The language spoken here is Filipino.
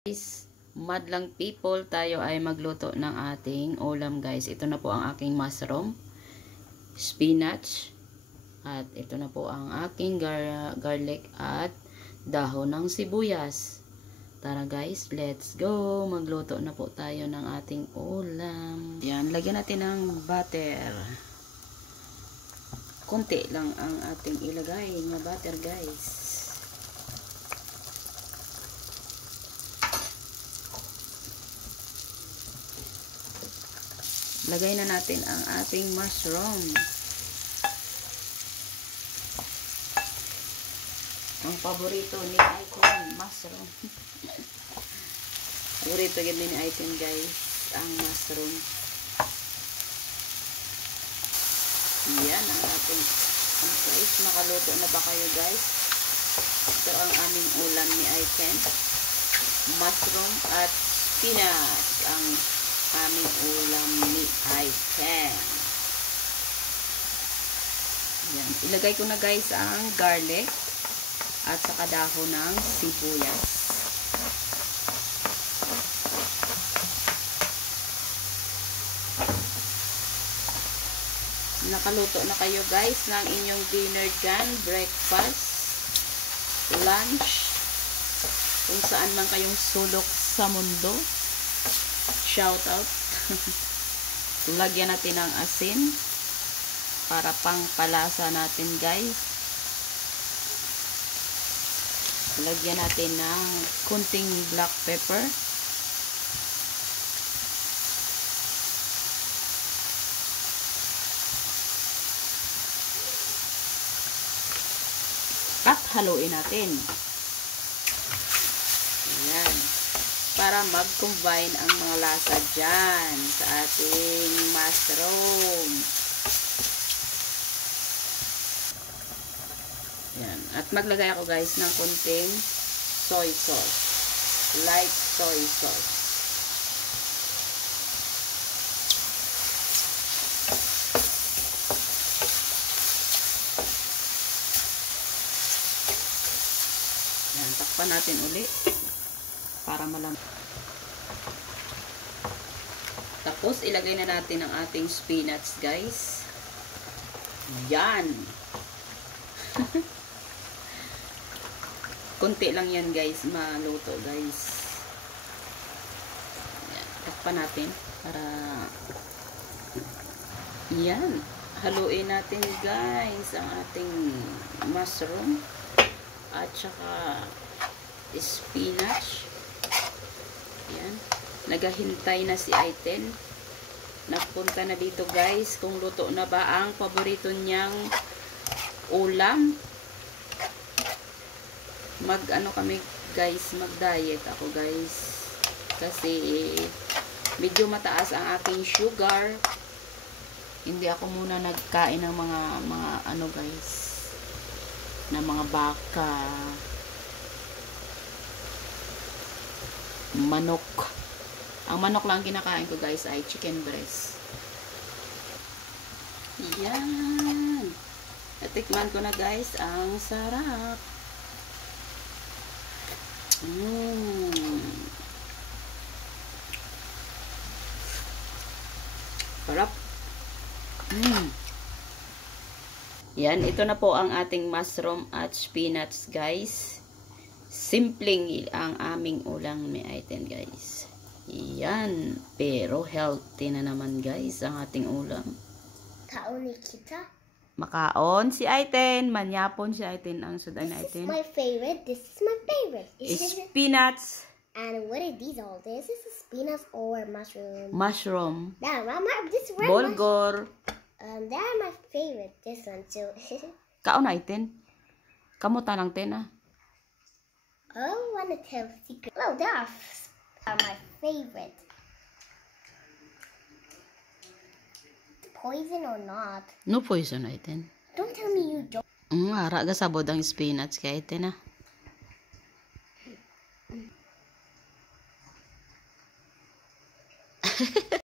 Guys, madlang people, tayo ay magluto ng ating ulam guys. Ito na po ang aking mushroom, spinach, at ito na po ang aking garlic at dahon ng sibuyas. Tara guys, let's go. Magluto na po tayo ng ating ulam. Yan, lagyan natin ng butter. Konti lang ang ating ilagay na butter guys. Lagay na natin ang ating mushroom. Ang paborito ni Icon, mushroom. Paborito din ni Icon guys, ang mushroom. Yan ang ating guys. Nakaluto na ba kayo guys? Ito ang aming ulam ni Icon. Mushroom at spinach. Ang aming ulam ni Icon. Yan. Ilagay ko na guys ang garlic at saka dahon ng sibuyas. Nakaluto na kayo guys ng inyong dinner dyan, breakfast, lunch, kung saan man kayong sulok sa mundo. Shout out. Lagyan natin ng asin para pangpalasa natin guys. Lagyan natin ng kunting black pepper. At haluin natin. Ayan. Para mag-combine ang mga lasa dyan sa ating mushroom. Yan. At maglagay ako guys ng konting soy sauce. Light soy sauce. Yan. Takpan natin ulit para malam. Tapos, ilagay na natin ang ating spinach, guys. Yan. Kunti lang yan, guys. Maluto, guys. Yan. Takpan natin para yan. Haluin natin, guys, ang ating mushroom at saka spinach. Yan. Naghahintay na si Aiten. Napunta na dito guys kung luto na ba ang paborito niyang ulam. Mag-ano kami guys, mag-diet ako guys. Kasi medyo mataas ang aking sugar. Hindi ako muna nagkain ng mga ano guys, na mga baka, manok. Ang manok lang kinakain ko guys ay chicken breast. Yan. Natikman ko na guys. Ang sarap. Sarap. Yan. Ito na po ang ating mushroom at spinach guys. Simpleng ang aming ulang ni Aiten guys. Yan. Pero healthy na naman guys ang ating ulam. Kaon ni kita. Makaon si Aiten. Manyapon si Aiten ang sudan ni Aiten. This is my favorite. This is my favorite. Spinach. And what are these all? This is a spinach or mushroom. Mushroom. That this red Bulgur. they're my favorite. This one too. Kaon Aiten. Kamuta ng tena. I want to tell a secret. Oh, they are my favorite. Poison or not? No poison Aiten. Don't tell me you don't. Hara ga sabod ang spinach kay Aiten